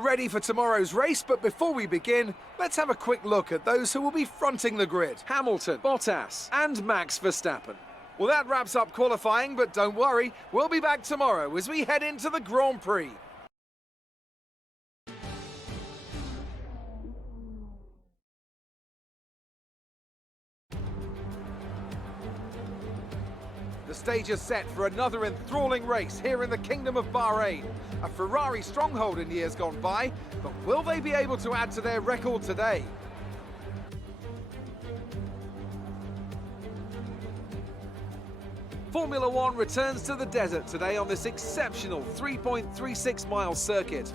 all ready for tomorrow's race, but before we begin, let's have a quick look at those who will be fronting the grid. Hamilton, Bottas and Max Verstappen. Well, that wraps up qualifying, but don't worry, we'll be back tomorrow as we head into the Grand Prix. The stage is set for another enthralling race here in the Kingdom of Bahrain. A Ferrari stronghold in years gone by, but will they be able to add to their record today? Formula One returns to the desert today on this exceptional 3.36-mile circuit.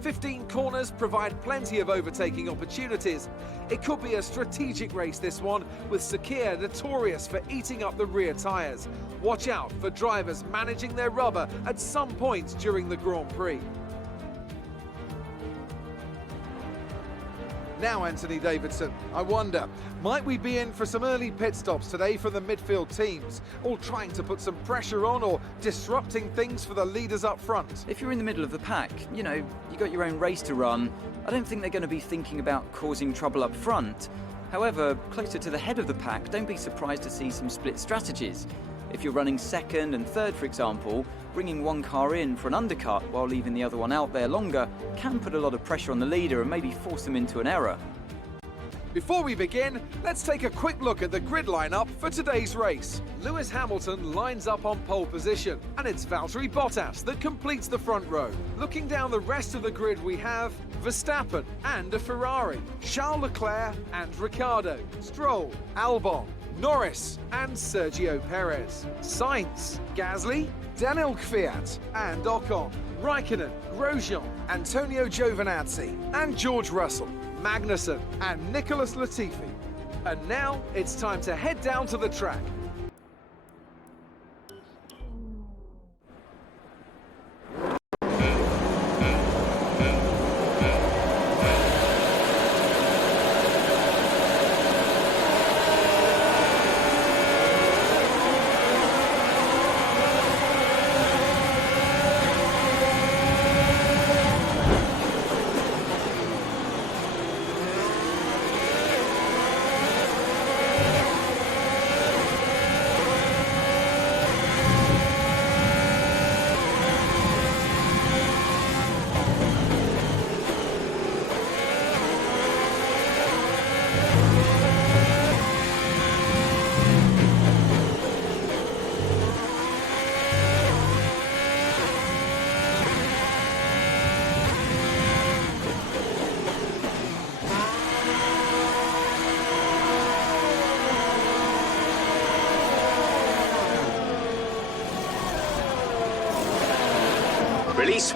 15 corners provide plenty of overtaking opportunities. It could be a strategic race, this one, with Sakir notorious for eating up the rear tyres. Watch out for drivers managing their rubber at some point during the Grand Prix. Now, Anthony Davidson, I wonder, might we be in for some early pit stops today from the midfield teams, all trying to put some pressure on or disrupting things for the leaders up front? If you're in the middle of the pack, you got your own race to run. I don't think they're going to be thinking about causing trouble up front. However, closer to the head of the pack, don't be surprised to see some split strategies. If you're running second and third, for example, bringing one car in for an undercut while leaving the other one out there longer can put a lot of pressure on the leader and maybe force them into an error. Before we begin, let's take a quick look at the grid lineup for today's race. Lewis Hamilton lines up on pole position, and it's Valtteri Bottas that completes the front row. Looking down the rest of the grid, we have Verstappen and a Ferrari, Charles Leclerc and Ricciardo, Stroll, Albon, Norris and Sergio Perez, Sainz, Gasly, Daniel Kvyat and Ocon, Raikkonen, Grosjean, Antonio Giovinazzi and George Russell, Magnussen and Nicholas Latifi. And now it's time to head down to the track.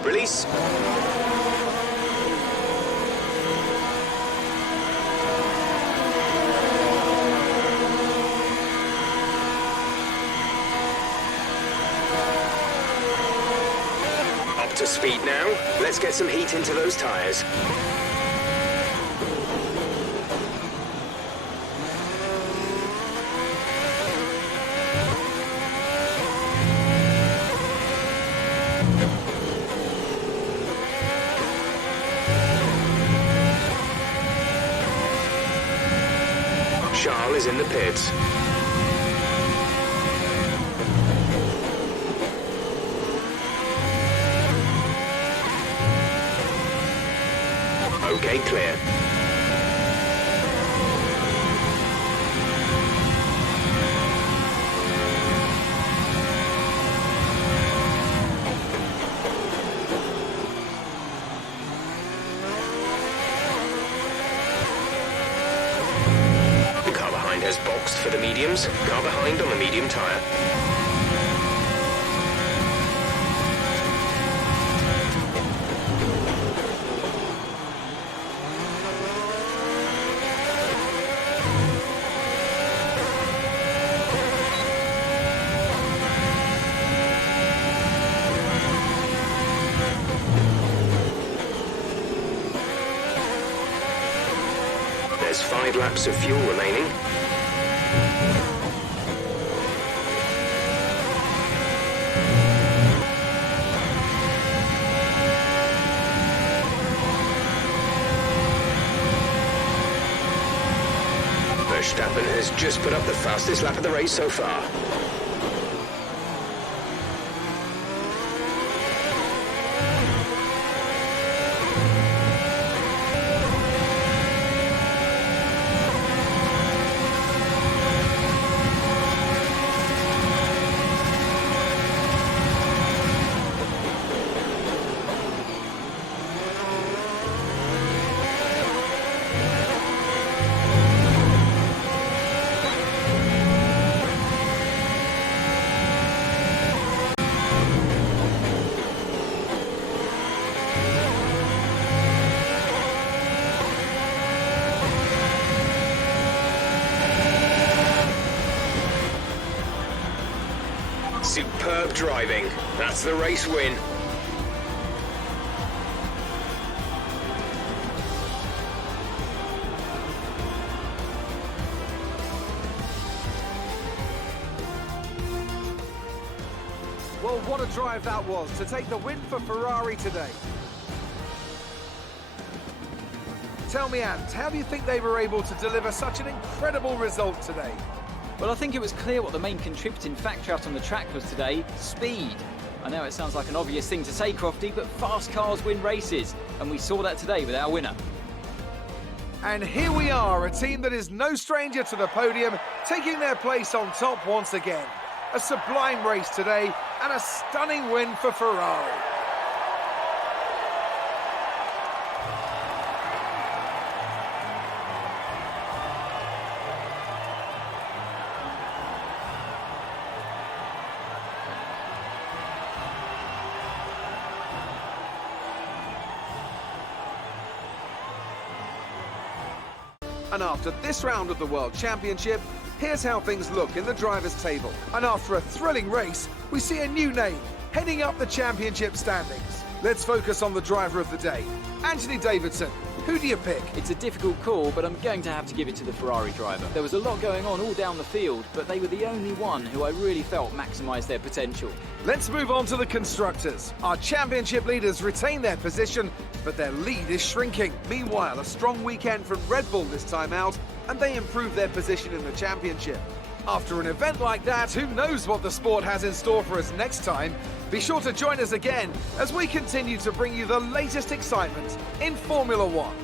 Release. Up to speed now. Let's get some heat into those tyres. Charles is in the pits. Okay, clear. Has boxed for the mediums. Car behind on the medium tyre. There's 5 laps of fuel remaining. just put up the fastest lap of the race so far. Superb driving. That's the race win. Well, what a drive that was to take the win for Ferrari today. Tell me, Ant, how do you think they were able to deliver such an incredible result today? Well, I think it was clear what the main contributing factor out on the track was today: speed. I know it sounds like an obvious thing to say, Crofty, but fast cars win races, and we saw that today with our winner. And here we are, a team that is no stranger to the podium, taking their place on top once again. A sublime race today, and a stunning win for Ferrari. And after this round of the World Championship, here's how things look in the drivers' table. And after a thrilling race, we see a new name heading up the championship standings. Let's focus on the driver of the day, Anthony Davidson. Who do you pick? It's a difficult call, but I'm going to have to give it to the Ferrari driver. There was a lot going on all down the field, but they were the only one who I really felt maximised their potential. Let's move on to the constructors. Our championship leaders retain their position, but their lead is shrinking. Meanwhile, a strong weekend from Red Bull this time out, and they improve their position in the championship. After an event like that, who knows what the sport has in store for us next time? Be sure to join us again as we continue to bring you the latest excitement in Formula One.